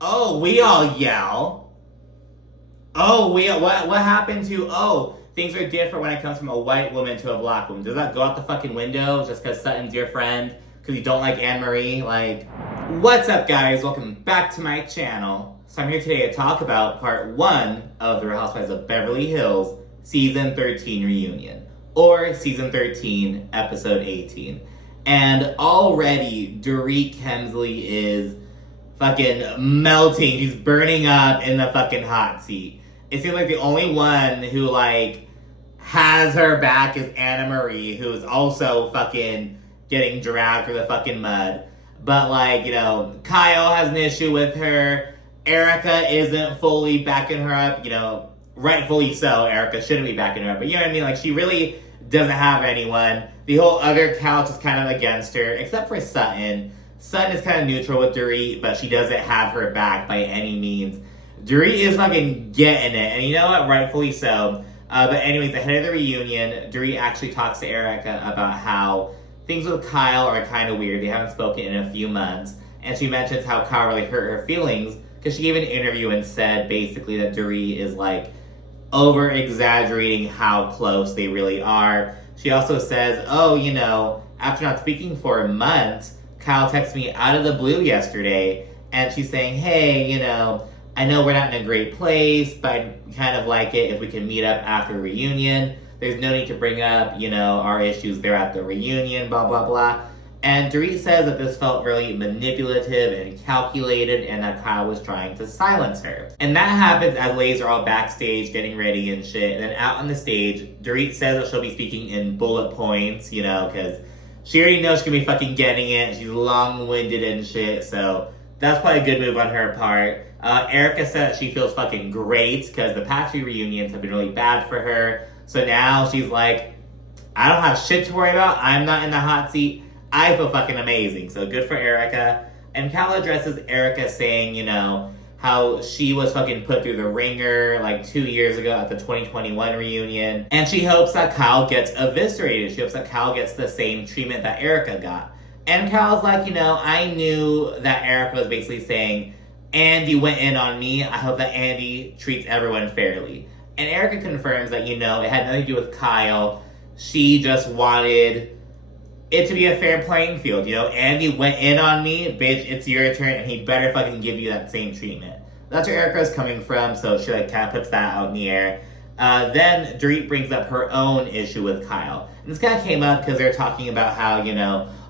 Oh, we all yell. Oh, what happened to, things are different when it comes from a white woman to a black woman. Does that go out the fucking window just because Sutton's your friend? Because you don't like Annemarie? Like, what's up, guys? Welcome back to my channel. So I'm here today to talk about part 1 of The Real Housewives of Beverly Hills Season 13 Reunion. Or Season 13, Episode 18. And already, Dorit Kemsley is fucking melting. She's burning up in the fucking hot seat. It seems like the only one who, has her back is Annemarie, who's also fucking getting dragged through the fucking mud. But, Kyle has an issue with her. Erica isn't fully backing her up, rightfully so. Erica shouldn't be backing her up. But you know what I mean? She really doesn't have anyone. The whole other couch is kind of against her, except for Sutton. Sutton is kind of neutral with Dorit, but she doesn't have her back by any means. Dorit is fucking getting it, and you know what? Rightfully so. But anyways, ahead of the reunion, Dorit actually talks to Erica about how things with Kyle are kind of weird. They haven't spoken in a few months. And she mentions how Kyle really hurt her feelings because she gave an interview and said basically that Dorit is over-exaggerating how close they really are. She also says, after not speaking for months, Kyle texted me out of the blue yesterday, and she's saying, hey, I know we're not in a great place, but I'd kind of like it if we can meet up after the reunion. There's no need to bring up, our issues there at the reunion, blah, blah, blah. And Dorit says that this felt really manipulative and calculated, and that Kyle was trying to silence her. And that happens as ladies are all backstage getting ready and shit. And then out on the stage, Dorit says that she'll be speaking in bullet points, because she already knows she's gonna be fucking getting it. She's long-winded and shit, so that's probably a good move on her part. Erica said she feels fucking great because the past few reunions have been really bad for her. So now she's like, I don't have shit to worry about. I'm not in the hot seat. I feel fucking amazing. So good for Erica. And Kyle addresses Erica saying, how she was fucking put through the ringer 2 years ago at the 2021 reunion. And she hopes that Kyle gets eviscerated. She hopes that Kyle gets the same treatment that Erica got. And Kyle's like, I knew that Erica was basically saying, Andy went in on me. I hope that Andy treats everyone fairly. And Erica confirms that, it had nothing to do with Kyle. She just wanted it to be a fair playing field. Andy went in on me, bitch, it's your turn, and he better fucking give you that same treatment. That's where Erica's coming from, so she kind of puts that out in the air. Then Dorit brings up her own issue with Kyle. And this kind of came up because they're talking about how,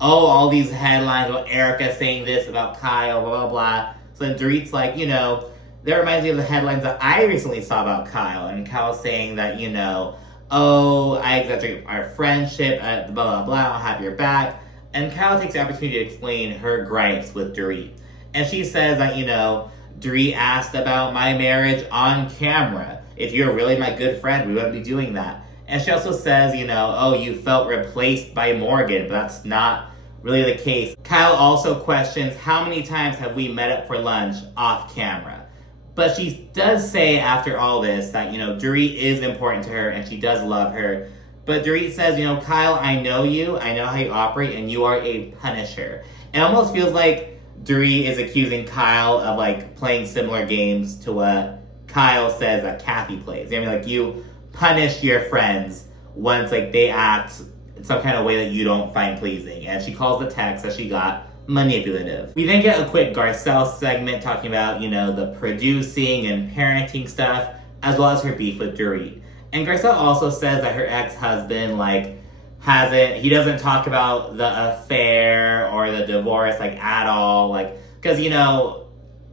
all these headlines about Erica saying this about Kyle, blah, blah, blah. So then Dorit's like, that reminds me of the headlines that I recently saw about Kyle. And Kyle's saying that, I exaggerate our friendship, blah, blah, blah, I'll have your back. And Kyle takes the opportunity to explain her gripes with Dorit. And she says that, Dorit asked about my marriage on camera. If you're really my good friend, we wouldn't be doing that. And she also says, you felt replaced by Morgan, but that's not really the case. Kyle also questions how many times have we met up for lunch off camera. But she does say after all this that, Dorit is important to her and she does love her. But Dorit says, Kyle, I know you, I know how you operate, and you are a punisher. It almost feels like Dorit is accusing Kyle of playing similar games to what Kyle says that Kathy plays. You punish your friends once they act in some kind of way that you don't find pleasing. And she calls the text that she got manipulative. We then get a quick Garcelle segment talking about, the producing and parenting stuff, as well as her beef with Dorit. And Garcelle also says that her ex-husband, he doesn't talk about the affair or the divorce, at all. Because,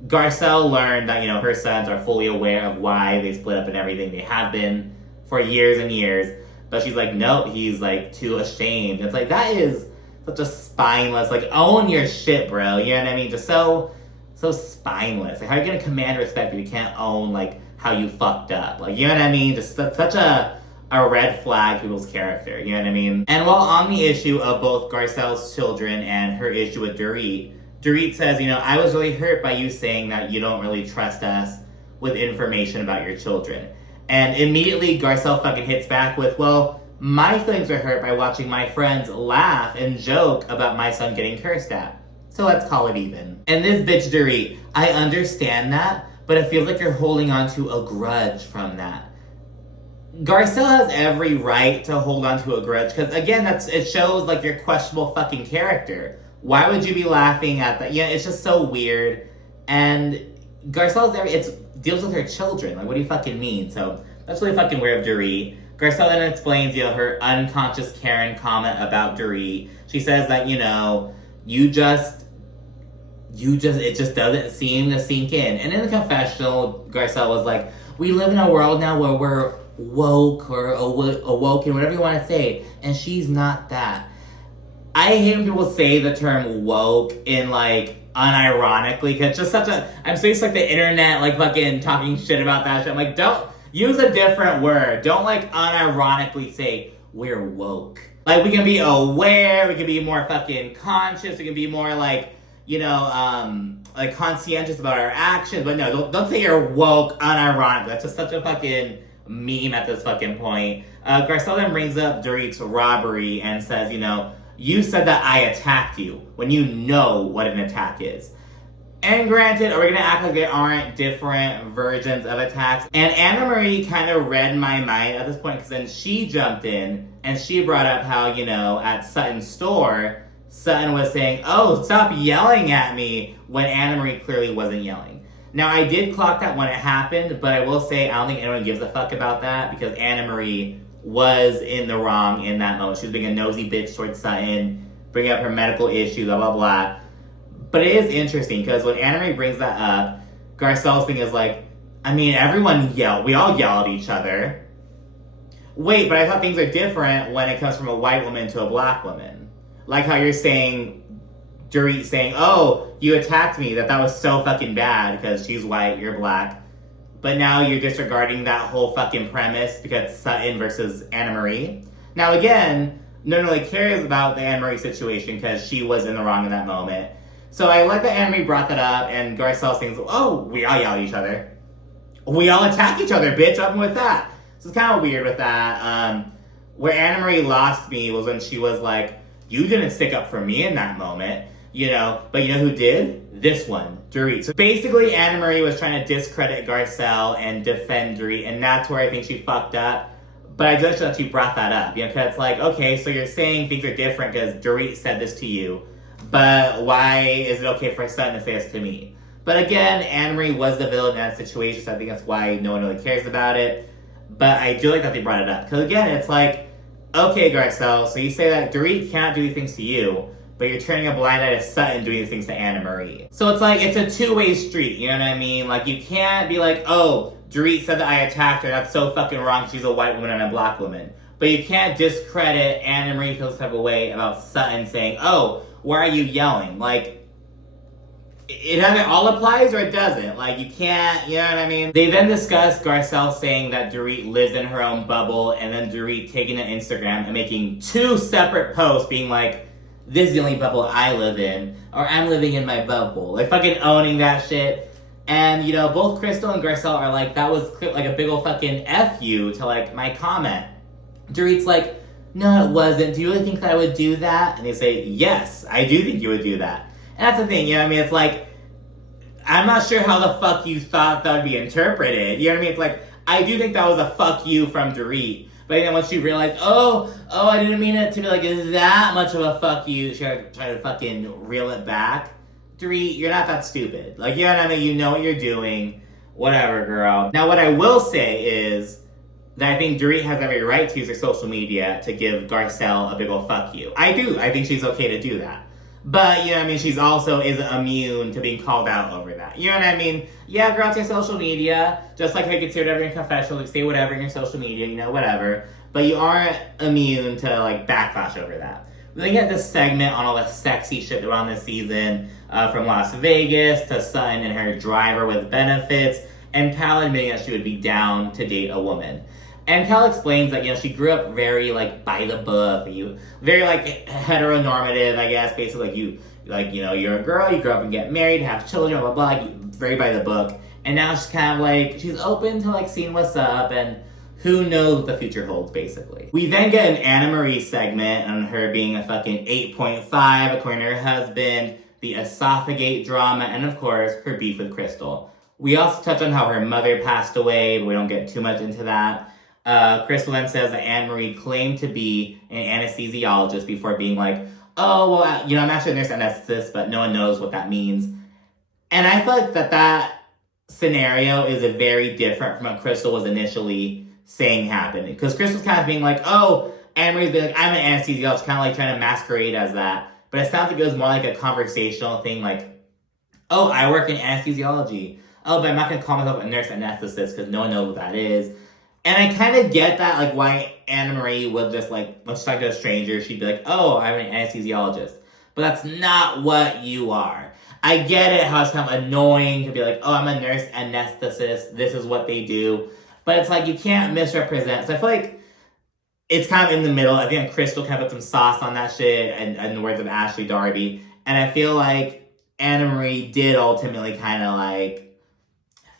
Garcelle learned that, her sons are fully aware of why they split up and everything. They have been for years and years. But she's like, nope, he's too ashamed. It's that is such a spineless, own your shit, bro. You know what I mean? Just so spineless. How are you gonna command respect if you can't own how you fucked up? You know what I mean? Just such a red flag to people's character. You know what I mean? And while on the issue of both Garcelle's children and her issue with Dorit, Dorit says, I was really hurt by you saying that you don't really trust us with information about your children. And immediately Garcelle fucking hits back with, well, my feelings were hurt by watching my friends laugh and joke about my son getting cursed at. So let's call it even. And this bitch Dorit, I understand that, but it feels like you're holding on to a grudge from that. Garcelle has every right to hold on to a grudge, because again, it shows like your questionable fucking character. Why would you be laughing at that? Yeah, it's just so weird. And Garcelle's it deals with her children. Like, what do you fucking mean? So that's really fucking weird of Dorit. Garcelle then explains, her unconscious Karen comment about Dorit. She says that, it just doesn't seem to sink in. And in the confessional, Garcelle was like, we live in a world now where we're woke or awoken, whatever you want to say, and she's not that. I hate when people say the term woke in like unironically, because it's just I'm so used to like the internet like fucking talking shit about that shit. I'm like, don't use a different word. Don't like unironically say we're woke. Like, we can be aware, we can be more fucking conscious, we can be more like, like conscientious about our actions, but no, don't say you're woke unironically. That's just such a fucking meme at this fucking point. Garcelle then brings up Dorit's robbery and says, you said that I attacked you when you know what an attack is. And granted, are we gonna act like there aren't different versions of attacks? And Annemarie kind of read my mind at this point, because then she jumped in and she brought up how, at Sutton's store, Sutton was saying, oh, stop yelling at me, when Annemarie clearly wasn't yelling. Now, I did clock that when it happened, but I will say I don't think anyone gives a fuck about that, because Annemarie was in the wrong in that moment. She was being a nosy bitch towards Sutton, bringing up her medical issues, blah, blah, blah. But it is interesting, because when Annemarie brings that up, Garcelle's thing is like, everyone yelled. We all yell at each other. Wait, but I thought things are different when it comes from a white woman to a black woman. Like how you're saying, Dorit saying, oh, you attacked me, that was so fucking bad because she's white, you're black. But now you're disregarding that whole fucking premise because Sutton versus Annemarie. Now again, no one really cares about the Annemarie situation because she was in the wrong in that moment. So I like that Annemarie brought that up, and Garcelle thinks, oh, we all yell at each other. We all attack each other, bitch, up with that. So it's kind of weird with that. Where Annemarie lost me was when she was like, you didn't stick up for me in that moment, but you know who did? This one, Dorit. So basically, Annemarie was trying to discredit Garcelle and defend Dorit, and that's where I think she fucked up. But I just that she brought that up, because it's like, okay, so you're saying things are different because Dorit said this to you, but why is it okay for Sutton to say this to me? But again, Annemarie was the villain in that situation, so I think that's why no one really cares about it. But I do like that they brought it up, because again, it's like, okay, Garcelle, so you say that Dorit can't do these things to you, but you're turning a blind eye to Sutton doing these things to Annemarie. So it's like, it's a two-way street, you know what I mean? Like, you can't be like, oh, Dorit said that I attacked her, that's so fucking wrong, she's a white woman and a black woman. But you can't discredit Annemarie feels type of way about Sutton saying, oh, why are you yelling? Like, it either all applies or it doesn't. Like, you can't, you know what I mean? They then discuss Garcelle saying that Dorit lives in her own bubble, and then Dorit taking to Instagram and making two separate posts being like, this is the only bubble I live in, or I'm living in my bubble. Like, fucking owning that shit. And, both Crystal and Garcelle are like, that was like a big ol' fucking F you to, like, my comment. Dorit's like, no, it wasn't. Do you really think that I would do that? And they say, yes, I do think you would do that. And that's the thing, it's like, I'm not sure how the fuck you thought that would be interpreted. You know what I mean? It's like, I do think that was a fuck you from Dorit. But then once she realized, oh, I didn't mean it to be like that much of a fuck you, she had to try to fucking reel it back. Dorit, you're not that stupid. Like, you know what I mean? You know what you're doing. Whatever, girl. Now, what I will say is that I think Dorit has every right to use her social media to give Garcelle a big ol' fuck you. I do. I think she's okay to do that. But, you know what I mean, she's also isn't immune to being called out over that. You know what I mean? Yeah, girl, it's your social media. Just like how you can say whatever in confessional, like say whatever in your social media, whatever. But you aren't immune to, like, backlash over that. We then get this segment on all the sexy shit that went on this season, from Las Vegas to Sutton and her driver with benefits, and Cal admitting that she would be down to date a woman. And Cal explains that, she grew up very, like, by the book, very, like, heteronormative, I guess, basically, you're a girl, you grow up and get married, have children, blah, blah, blah, very by the book. And now she's kind of, like, she's open to, like, seeing what's up, and who knows what the future holds, basically. We then get an Annemarie segment on her being a fucking 8.5, according to her husband, the esophagate drama, and of course, her beef with Crystal. We also touch on how her mother passed away, but we don't get too much into that. Crystal then says that Annemarie claimed to be an anesthesiologist before being like, oh, well, I'm actually a nurse anesthetist, but no one knows what that means. And I feel like that scenario is very different from what Crystal was initially saying happened. Because Crystal's kind of being like, oh, Annemarie's being like, I'm an anesthesiologist, kind of like trying to masquerade as that. But it sounds like it was more like a conversational thing, like, oh, I work in anesthesiology. Oh, but I'm not going to call myself a nurse anesthetist because no one knows what that is. And I kind of get that, like, why Annemarie would just, like, when she's talking to a stranger, she'd be like, oh, I'm an anesthesiologist. But that's not what you are. I get it, how it's kind of annoying to be like, oh, I'm a nurse anesthetist. This is what they do. But it's like, you can't misrepresent. So I feel like it's kind of in the middle. I think Crystal kind of put some sauce on that shit, and in the words of Ashley Darby. And I feel like Annemarie did ultimately kind of, like,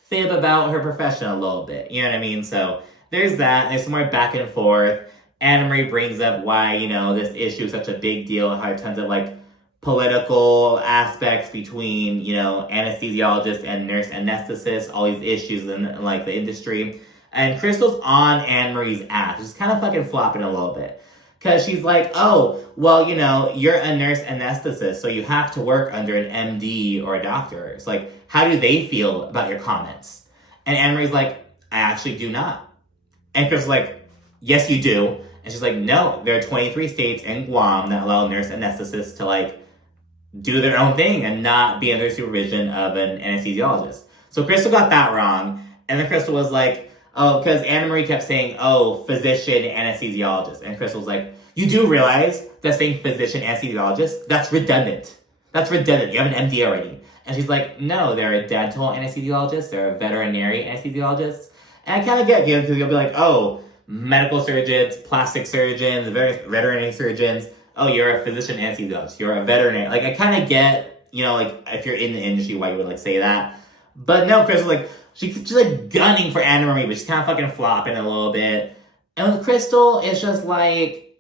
fib about her profession a little bit. You know what I mean? So there's that. There's some more back and forth. Annemarie brings up why, this issue is such a big deal, how tons of, like, political aspects between, anesthesiologists and nurse anesthetists, all these issues in, like, the industry. And Crystal's on Annemarie's ass. She's kind of fucking flopping a little bit. Because she's like, oh, well, you're a nurse anesthetist, so you have to work under an MD or a doctor. It's like, how do they feel about your comments? And Annemarie's like, I actually do not. And Crystal's like, yes, you do. And she's like, no, there are 23 states and Guam that allow nurse anesthetists to, like, do their own thing and not be under supervision of an anesthesiologist. So Crystal got that wrong. And then Crystal was like, oh, because Annemarie kept saying, oh, physician anesthesiologist. And Crystal was like, you do realize that saying physician anesthesiologist, that's redundant. That's redundant. You have an MD already. And she's like, no, they're a dental anesthesiologist. They're a veterinary anesthesiologist. And I kind of get you, because you'll be like, oh, medical surgeons, plastic surgeons, veterinary surgeons. Oh, you're a physician anesthesiologist. You're a veterinary. Like, I kind of get, like, if you're in the industry, why you would, like, say that. But no, Crystal's like, she's like gunning for Annemarie, but she's kind of fucking flopping a little bit. And with Crystal, it's just like,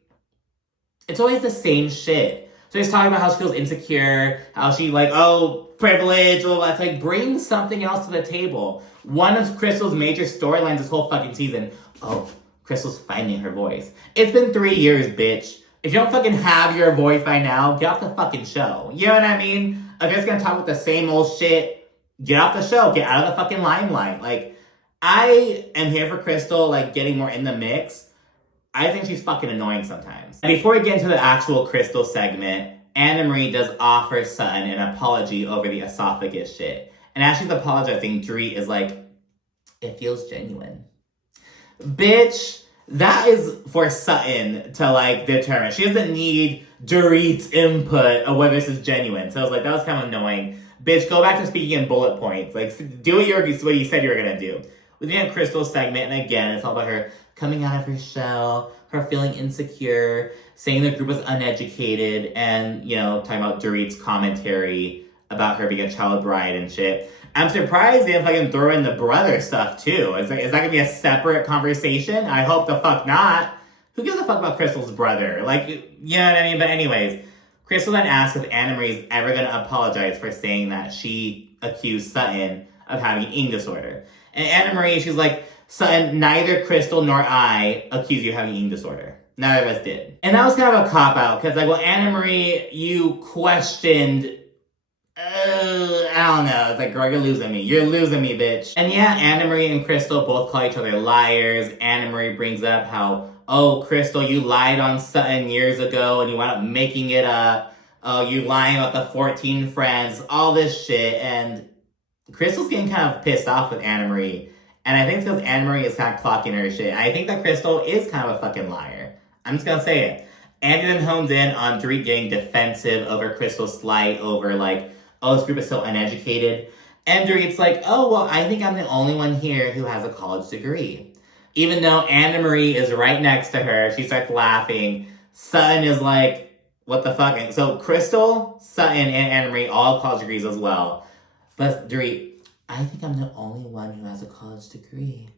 it's always the same shit. So he's talking about how she feels insecure, how she like, oh, privilege, blah, blah, blah. It's like, bring something else to the table. One of Crystal's major storylines this whole fucking season, oh, Crystal's finding her voice. It's been 3 years, bitch. If you don't fucking have your voice by now, get off the fucking show. You know what I mean? If you're just gonna talk about the same old shit, get off the show. Get out of the fucking limelight. Like, I am here for Crystal, like, getting more in the mix. I think she's fucking annoying sometimes. And before we get into the actual Crystal segment, Annemarie does offer Sutton an apology over the esophagus shit. And as she's apologizing, Dorit is like, it feels genuine. Bitch, that is for Sutton to, like, determine. She doesn't need Dorit's input of whether this is genuine. So I was like, that was kind of annoying. Bitch, go back to speaking in bullet points. Like, do what you said you were gonna do. With the Crystal segment, and again, it's all about her coming out of her shell, her feeling insecure, saying the group was uneducated, and, talking about Dorit's commentary about her being a child bride and shit. I'm surprised they didn't fucking throw in the brother stuff, too. Is that gonna be a separate conversation? I hope the fuck not. Who gives a fuck about Crystal's brother? Like, you know what I mean? But anyways, Crystal then asks if Annemarie's ever gonna apologize for saying that she accused Sutton of having an eating disorder. And Annemarie, she's like, Sutton, neither Crystal nor I accuse you of having an eating disorder. Neither of us did. And that was kind of a cop-out, because, like, well, Annemarie, you questioned, I don't know, it's like, girl, you're losing me. You're losing me, bitch. And yeah, Annemarie and Crystal both call each other liars. Annemarie brings up how, oh, Crystal, you lied on Sutton years ago, and you wound up making it up. Oh, you lying about the 14 friends, all this shit. And Crystal's getting kind of pissed off with Annemarie. And I think it's because Annemarie is kind of clocking her shit. I think that Crystal is kind of a fucking liar. I'm just gonna say it. Andy then hones in on Dorit getting defensive over Crystal's slight, over like, oh, this group is so uneducated. And Dorit's like, oh, well, I think I'm the only one here who has a college degree. Even though Annemarie is right next to her, she starts laughing. Sutton is like, what the fuck? And so Crystal, Sutton, and Annemarie all have college degrees as well. But Dorit, I think I'm the only one who has a college degree.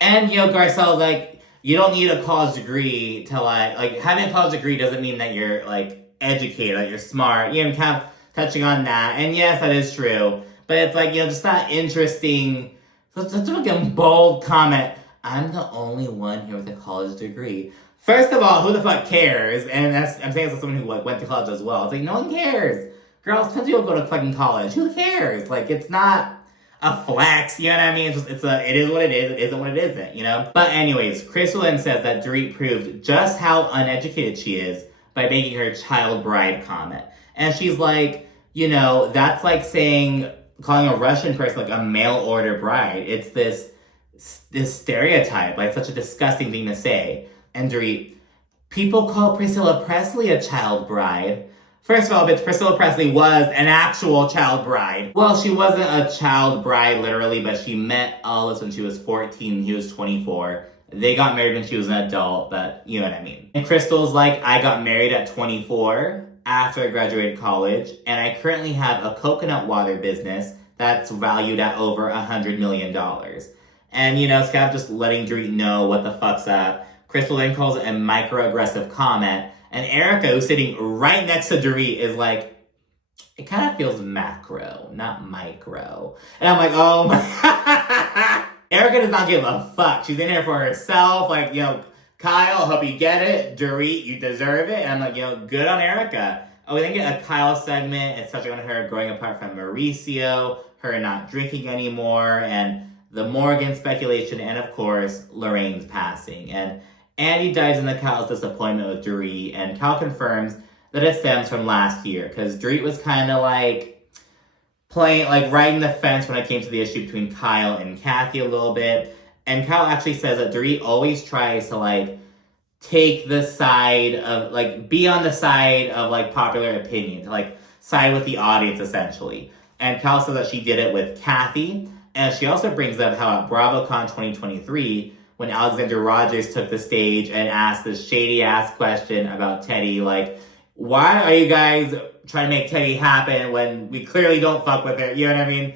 And, Garcelle's like, you don't need a college degree to, like, having a college degree doesn't mean that you're, like, educated, like, you're smart. Kind of touching on that. And yes, that is true. But it's like, just not interesting. Such a fucking bold comment. I'm the only one here with a college degree. First of all, who the fuck cares? And I'm saying this as someone who went to college as well. It's like, no one cares. Girls, tons of people go to fucking college. Who cares? Like, it's not a flex, you know what I mean? It is what it is. It isn't what it isn't, But anyways, Crystal then says that Dorit proved just how uneducated she is by making her child bride comment. And she's like, that's like calling a Russian person like a mail order bride. It's this stereotype, like such a disgusting thing to say. And Dorit, people call Priscilla Presley a child bride. First of all, bitch, Priscilla Presley was an actual child bride. Well, she wasn't a child bride literally, but she met Alice when she was 14, he was 24. They got married when she was an adult, but you know what I mean. And Crystal's like, I got married at 24 after I graduated college, and I currently have a coconut water business that's valued at over $100 million. And, it's kind of just letting Dorit know what the fuck's up. Crystal then calls it a microaggressive comment. And Erica, who's sitting right next to Dorit, is like, it kind of feels macro, not micro. And I'm like, oh my. Erica does not give a fuck. She's in here for herself. Like, Kyle, hope you get it. Dorit, you deserve it. And I'm like, good on Erica. Oh, we then get a Kyle segment. It's touching on her growing apart from Mauricio, her not drinking anymore, and the Morgan speculation, and of course, Lorraine's passing. And Andy dives into Kyle's disappointment with Dorit, and Kyle confirms that it stems from last year, because Dorit was kind of like playing, like riding the fence when it came to the issue between Kyle and Kathy a little bit. And Kyle actually says that Dorit always tries to like take the side of, like, be on the side of like popular opinion, to like side with the audience essentially. And Kyle says that she did it with Kathy, and she also brings up how at BravoCon 2023, when Alexander Rogers took the stage and asked this shady-ass question about Teddy, like, why are you guys trying to make Teddy happen when we clearly don't fuck with her? You know what I mean?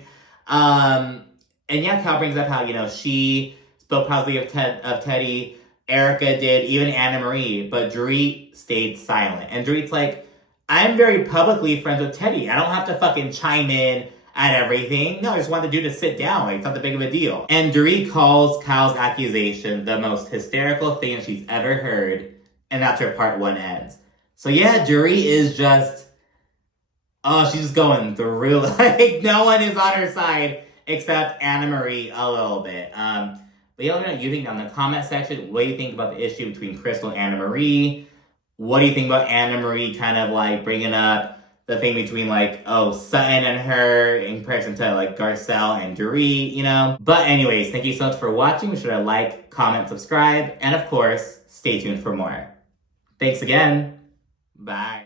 And yeah, Cal brings up how, she spoke positively of Teddy, Erica did, even Annemarie, but Dorit stayed silent. And Dorit's like, I'm very publicly friends with Teddy. I don't have to fucking chime in at everything. No, I just wanted the dude to sit down. Like, it's not that big of a deal. And Dorit calls Kyle's accusation the most hysterical thing she's ever heard. And that's where part one ends. So yeah, Dorit is just, she's just going through. Like, no one is on her side except Annemarie a little bit. But yeah, let me know what you think down in the comment section. What do you think about the issue between Crystal and Annemarie? What do you think about Annemarie kind of like bringing up the thing between like, Sutton and her in comparison to like Garcelle and Dorit, But anyways, thank you so much for watching. Be sure to like, comment, subscribe, and of course, stay tuned for more. Thanks again. Bye.